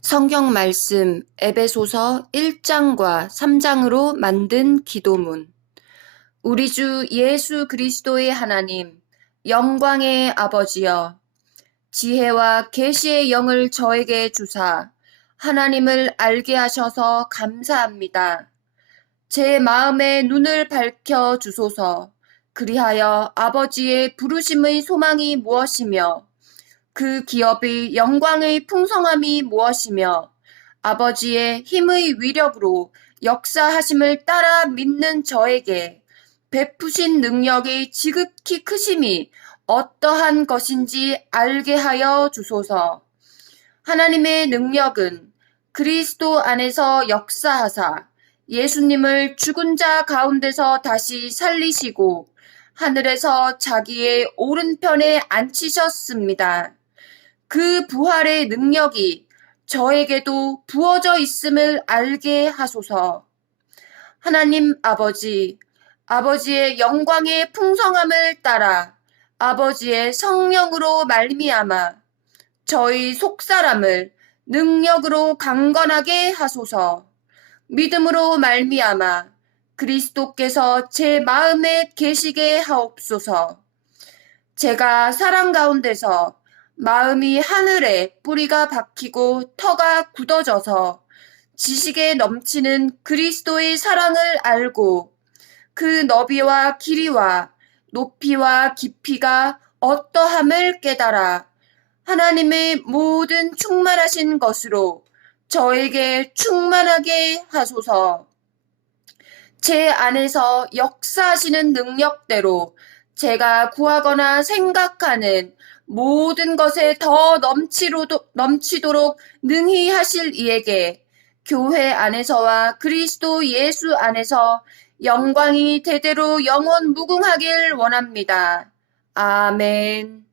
성경 말씀 에베소서 1장과 3장으로 만든 기도문. 우리 주 예수 그리스도의 하나님, 영광의 아버지여, 지혜와 계시의 영을 저에게 주사 하나님을 알게 하셔서 감사합니다. 제 마음의 눈을 밝혀 주소서. 그리하여 아버지의 부르심의 소망이 무엇이며 그 기업의 영광의 풍성함이 무엇이며 아버지의 힘의 위력으로 역사하심을 따라 믿는 저에게 베푸신 능력의 지극히 크심이 어떠한 것인지 알게 하여 주소서. 하나님의 능력은 그리스도 안에서 역사하사 예수님을 죽은 자 가운데서 다시 살리시고 하늘에서 자기의 오른편에 앉히셨습니다. 그 부활의 능력이 저에게도 부어져 있음을 알게 하소서. 하나님 아버지, 아버지의 영광의 풍성함을 따라 아버지의 성령으로 말미암아 저희 속사람을 능력으로 강건하게 하소서. 믿음으로 말미암아 그리스도께서 제 마음에 계시게 하옵소서. 제가 사랑 가운데서 마음이 하늘에 뿌리가 박히고 터가 굳어져서 지식에 넘치는 그리스도의 사랑을 알고 그 너비와 길이와 높이와 깊이가 어떠함을 깨달아 하나님의 모든 충만하신 것으로 저에게 충만하게 하소서. 제 안에서 역사하시는 능력대로 제가 구하거나 생각하는 모든 것에 더 넘치로도, 넘치도록 능히 하실 이에게 교회 안에서와 그리스도 예수 안에서 영광이 대대로 영원 무궁하길 원합니다. 아멘.